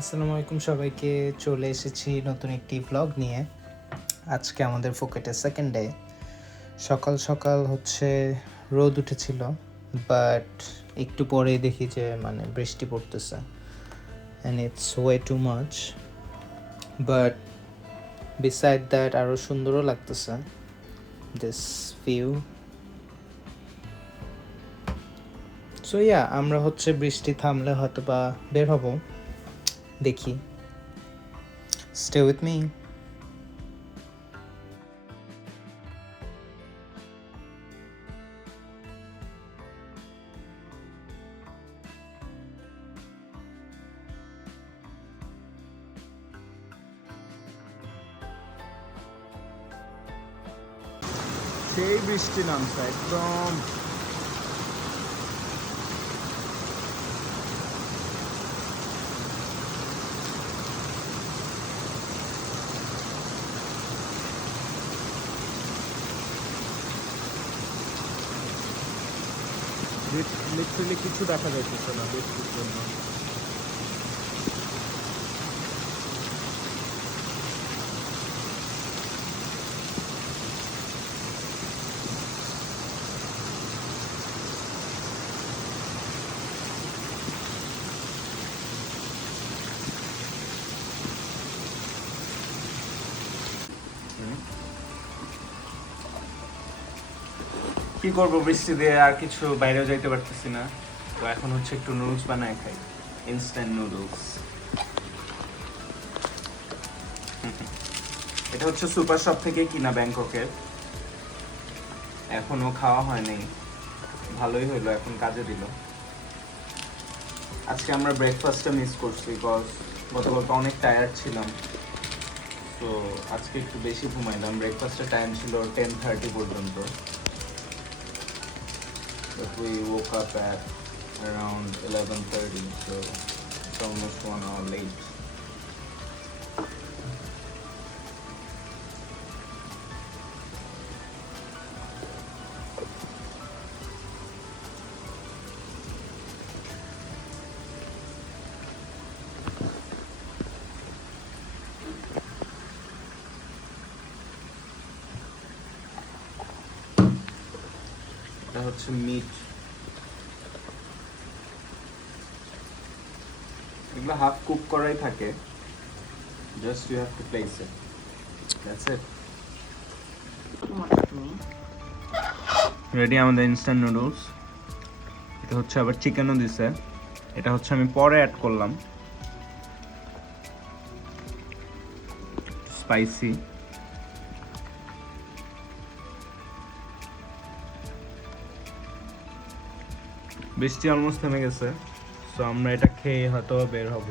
আসসালামু আলাইকুম সবাইকে। চলে এসেছি নতুন একটি ব্লগ নিয়ে। আজকে আমাদের ফুকেটের সেকেন্ড ডে। সকাল সকাল হচ্ছে রোদ উঠেছিল, বাট একটু পরে দেখি যে বৃষ্টি পড়তেছে, and its way too much. But beside that আরও সুন্দরও লাগতেছে দিস ভিউ। সো ইয়া, আমরা হচ্ছে বৃষ্টি থামলে হয়তো বা বের হব, দেখি। Stay with me. সেই বৃষ্টি নামছে একদম। লিটারালি কিছু দেখা যাইতেছে না বৃষ্টির জন্য। কি করবো, বৃষ্টি দিয়ে আর কিছু বাইরেও যাইতে পারতেছি না। তো এখন হচ্ছে একটু নুডলস বানায় খাই, ইনস্ট্যান্ট নুডলস। এটা হচ্ছে সুপার শপ থেকে কিনা, ব্যাংককের। এখনো খাওয়া হয়নি, ভালোই হইলো, এখন কাজে দিল। আজকে আমরা ব্রেকফাস্টটা মিস করছি, বিকজ গতকালকে অনেক টায়ার্ড ছিলাম। তো আজকে একটু বেশি ঘুমাইলাম। ব্রেকফাস্টের টাইম ছিল 10:30 পর্যন্ত, but we woke up at around 11:30, so it's almost 1 hour late. এটা হচ্ছে মিট। এগুলো হাফ কুক করাই থাকে, just you have to place it, that's it. Ready আমাদের ইনস্ট্যান্ট নুডলস। এটা হচ্ছে আবার চিকেনও দিছে, এটা হচ্ছে আমি পরে অ্যাড করলাম, স্পাইসি। বৃষ্টি অলমোস্ট থেমে গেছে, সো আমরা এটা খেয়ে হয়তো বের হব।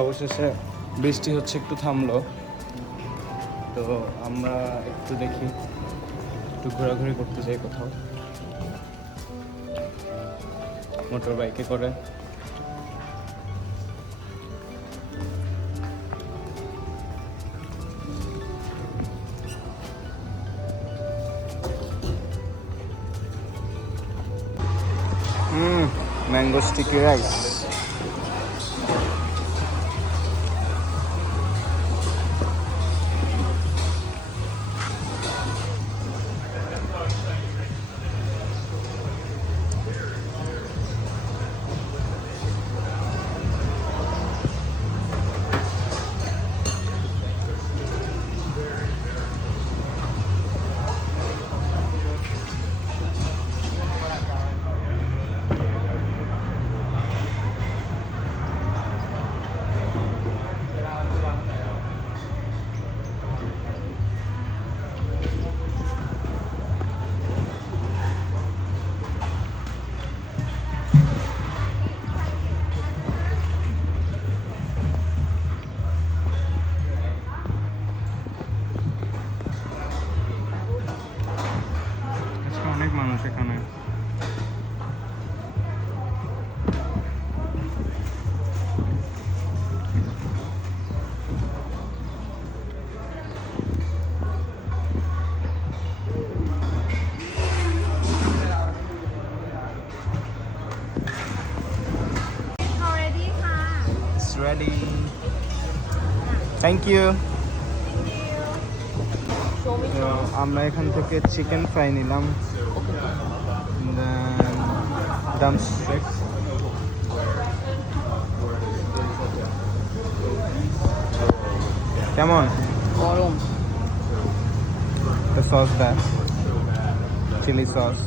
অবশেষে বৃষ্টি হচ্ছে একটু থামলো, তো আমরা একটু দেখি, একটু ঘোরাঘুরি করতে যাই কোথাও মোটর বাইকে করে। Mango sticky rice. ready. Thank you. So, আমরা এখান থেকে চিকেন ফ্রাই নিলাম, then drumstick, কেমন গরম। the sauce that chili sauce.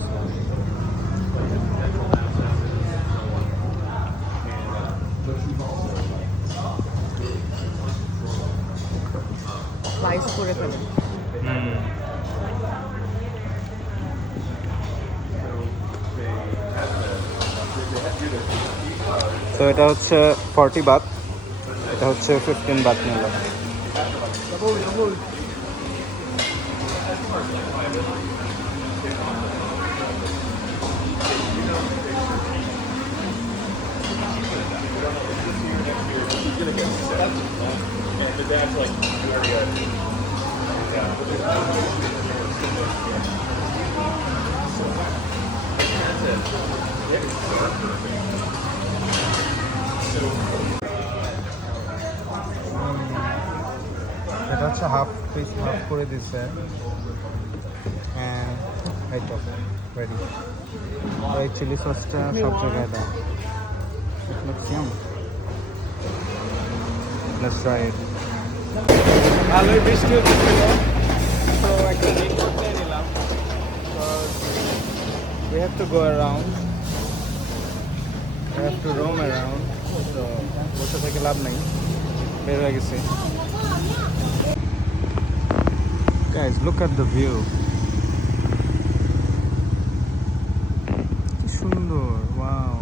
Slice করে ফেলে। তো এটা হচ্ছে 40 বাত, এটা হচ্ছে 15 বাত নিল। এটা হচ্ছে হাফ পিস হাফ করে দিচ্ছে, হ্যাঁ এই তো রেডি। তো এই চিলি সসটা সব জায়গায় দাও। It looks yum. Let's try it. ভালোই বৃষ্টি হচ্ছিল, তো একটা রেইন কোট নিয়ে নিলাম। We have to go around. We have to roam around. So বসে থেকে লাভ নেই, বের হয়ে গেছি। Guys, look at the view. কি সুন্দর, wow.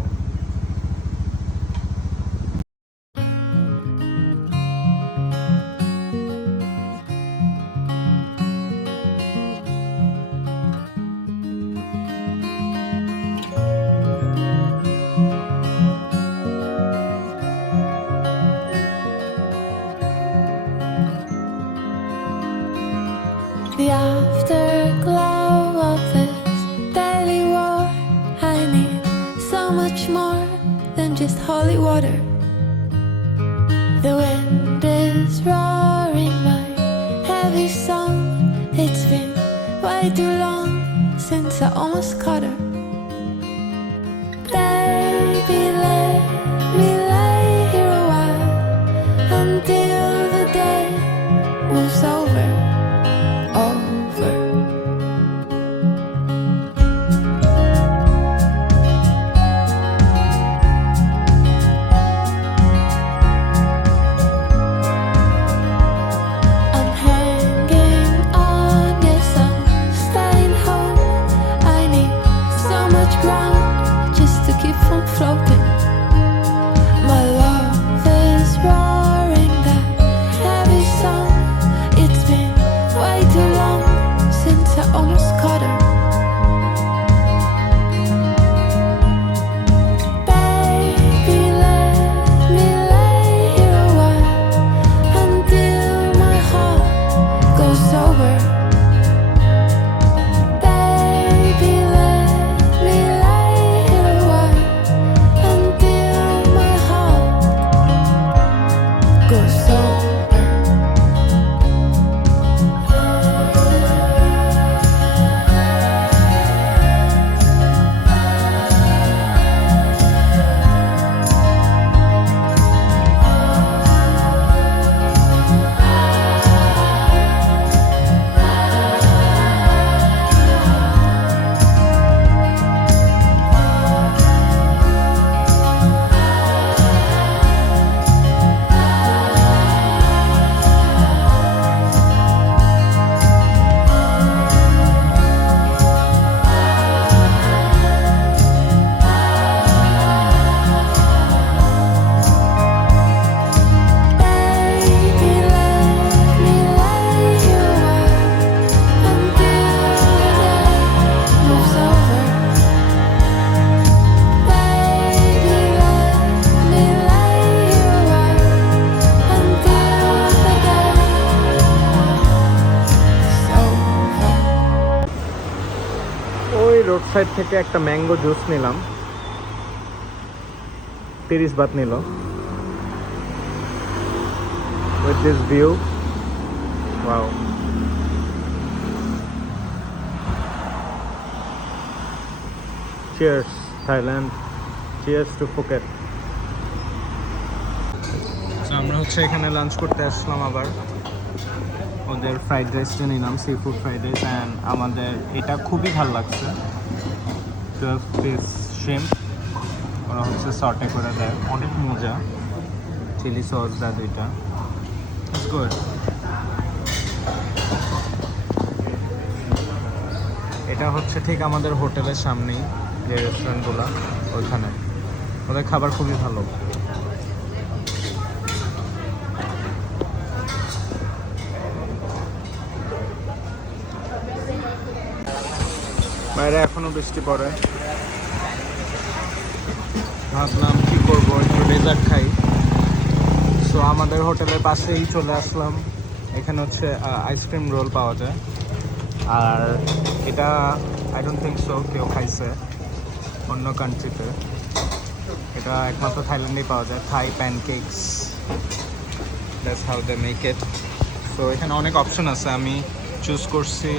The afterglow of this daily war. I need so much more than just holy water. The wind is roaring my heavy song. It's been way too long since I almost caught her. Baby, let me lay here a while until the day moves over. I'm hanging on, yes, I'm staying home. I need so much ground just to keep from floating. My love is roaring that heavy song. It's been way too long since I almost caught her. Baby, let me lay here a while until my heart goes sober. Baby, let me lay here a while until my heart goes sober. Baby, let me lay here a while until the day moves over. Baby, let me lay here a while until the day is over. ওই road side থেকে একটা mango juice নিলাম, 30 বাত নিল। with this view. Wow. Cheers, Thailand. Cheers to Phuket. So আমরা হচ্ছে এখানে লাঞ্চ করতে আসলাম আবার। ওদের ফ্রাইড রাইসটা নিলাম, sea food fried rice, and আমাদের এটা খুবই ভালো লাগছে। 12 পিস শ্রিম্প ওরা হচ্ছে সর্টে করে দেয়, অনেক মজা। চিলি সস দেয় দুইটা, ইটস গুড। এটা হচ্ছে ঠিক আমাদের হোটেলের সামনেই যে রেস্টুরেন্টগুলো, ওইখানে ওদের খাবার খুবই ভালো। বাইরে এখনো বৃষ্টি পড়ে, ভাবলাম কি করবো, একটু ডেজার্ট খাই। সো আমাদের হোটেলের পাশেই চলে আসলাম। এখানে হচ্ছে আইসক্রিম রোল পাওয়া যায়, আর এটা আই ডোন্ট থিঙ্ক সো কেউ খাইছে অন্য কান্ট্রিতে। এটা একমাত্র থাইল্যান্ডেই পাওয়া যায়, Thai pancakes, that's how they make it. So এখানে অনেক অপশন আছে, আমি চুজ করছি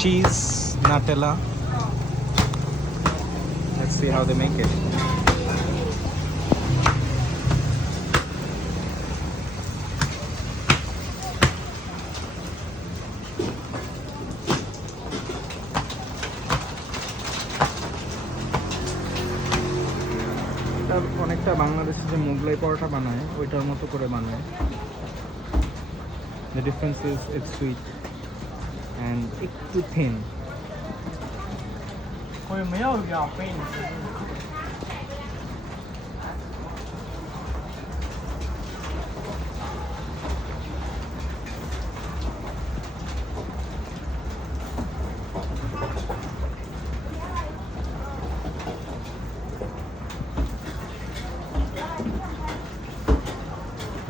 cheese Nutella. Let's see how they make it. এটা অনেকটা বাংলাদেশে যে মোগলাই পরোটা বানায় ওইটার মতো করে বানায়। The difference is it's sweet and একটু thin.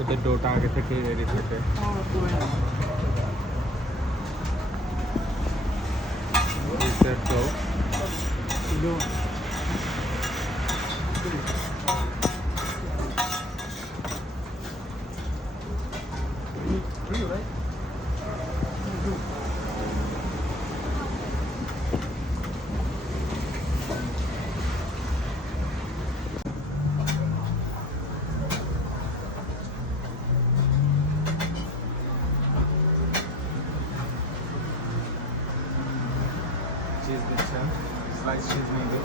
ওদের ডোটা আগে থেকে রেডি থাকে। চিজ দিচ্ছে, স্লাইস চিজ নেবে।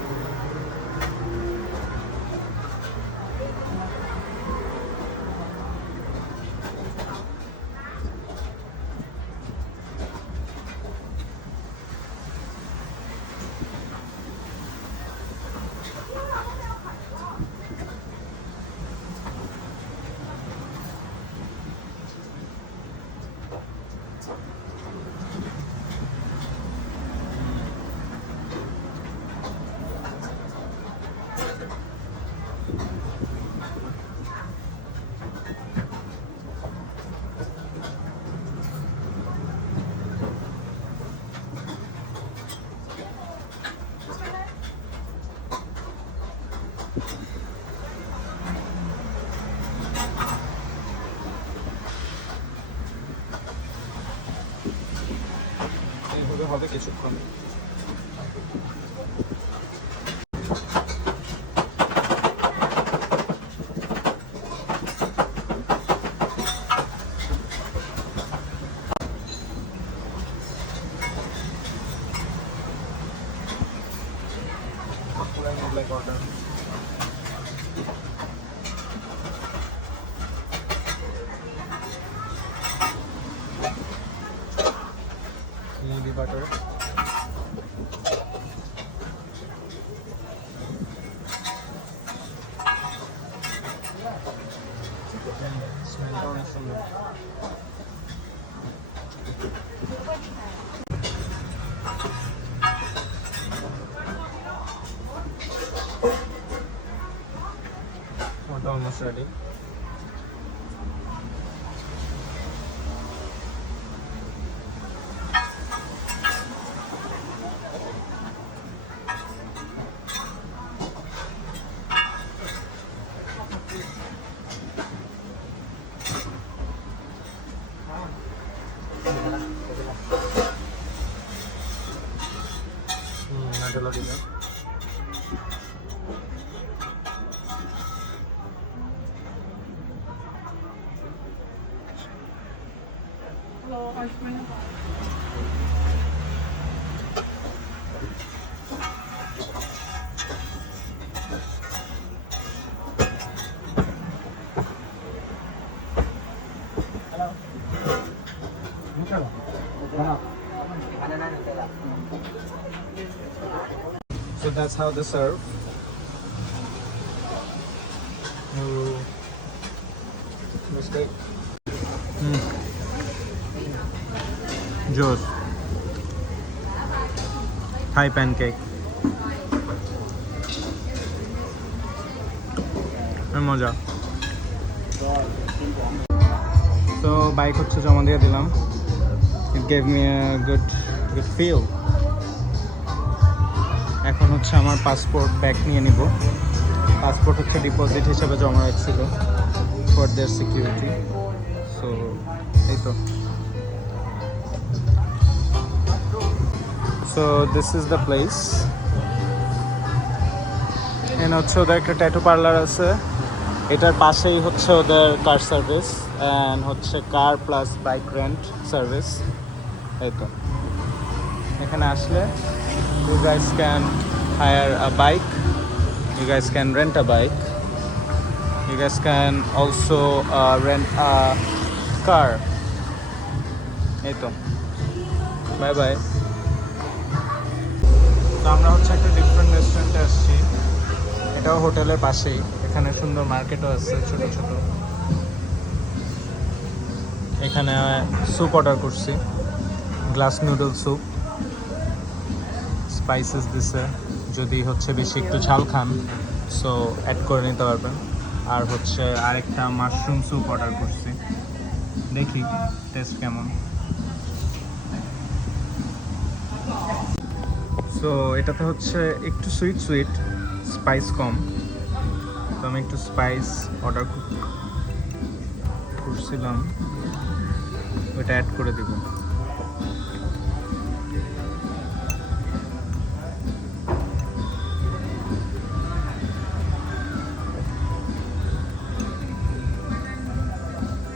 এইভাবে হবে কিছুক্ষণ। Mughlai order. Maybe butter. Smell অনেক সুন্দর। Almost ready. So that's how they serve. No mistake. Juice. Thai pancake. মজা। So bike হচ্ছে জমা দিয়ে দিলাম। It gave me a good feel. এখন হচ্ছে আমার পাসপোর্ট ব্যাক নিয়ে নিব। পাসপোর্ট হচ্ছে ডিপোজিট হিসেবে জমা রাখছিল ফর দেয়ার সিকিউরিটি। সো এই তো। So this is the place. এখানে হচ্ছে ওদের একটা ট্যাটু পার্লার আছে, এটার পাশেই হচ্ছে ওদের কার সার্ভিস অ্যান্ড হচ্ছে কার প্লাস বাইক রেন্ট সার্ভিস। এই তো এখানে আসলে you guys can hire a bike, you guys can rent a bike, you guys can also rent a car. এই তো বাই বাই। তো আমরা হচ্ছে একটা ডিফারেন্ট রেস্টুরেন্টে আসছি, এটাও হোটেলের পাশেই। এখানে সুন্দর মার্কেটও আছে ছোট ছোট। এখানে স্যুপ অর্ডার করছি, গ্লাস নুডল স্যুপ। স্পাইসেস দিছে, যদি হচ্ছে বেশি একটু ঝাল খান সো অ্যাড করে নিতে পারবেন। আর হচ্ছে আরেকটা মাশরুম স্যুপ অর্ডার করছি, দেখি টেস্ট কেমন। সো এটাতে হচ্ছে একটু সুইট সুইট, স্পাইস কম, তো আমি একটু স্পাইস অর্ডার করছিলাম, ওইটা অ্যাড করে দিব।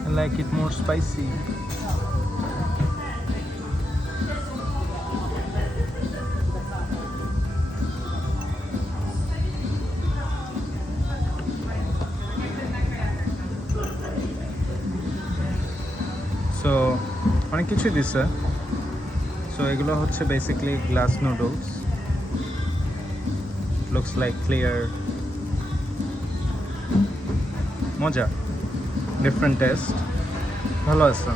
I like it more spicy. So অনেক কিছুই দিচ্ছে। সো এগুলো হচ্ছে basically glass noodles, looks like clear, মজা, ডিফারেন্ট টেস্ট, ভালো আছে।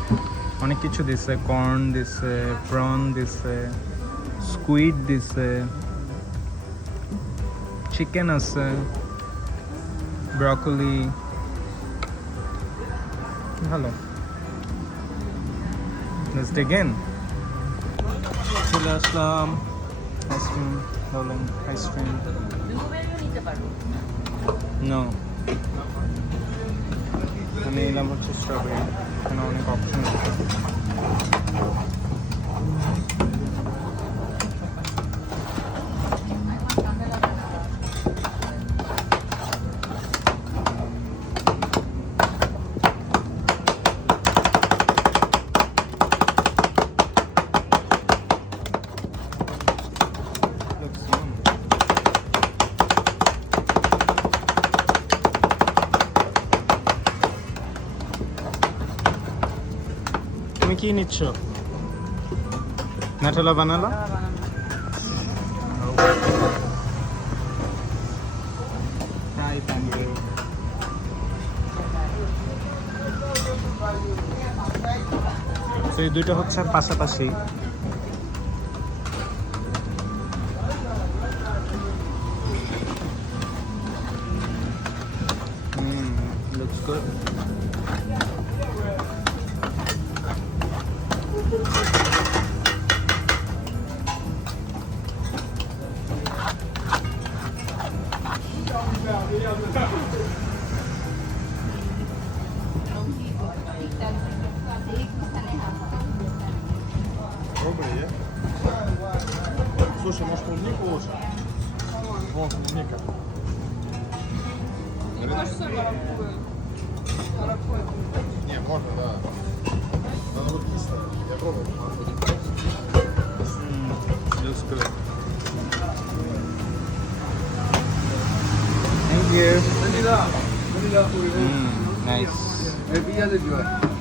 অনেক কিছু দিছে, কর্ন দিছে, প্রন দিছে, স্কুইড দিছে, চিকেন আছে, ব্রকলি, ভালো। Let's dig in. চলে আসলাম আইসক্রিম, রোলিং আইসক্রিম। নো, আমি এলাম হচ্ছে স্ট্রবেরি, এখানে অনেক অপশন আছে। তুমি কি নিচ্ছ? নাটেলা বানালা? Fry pancake. তো এই দুইটা হচ্ছে পাশাপাশি। Looks good. Добрый, слушай, может клубнику лучше? Вон, клубника. Мне кажется, маракуйя. Не, можно, да. Looks good. Thank you. Nice.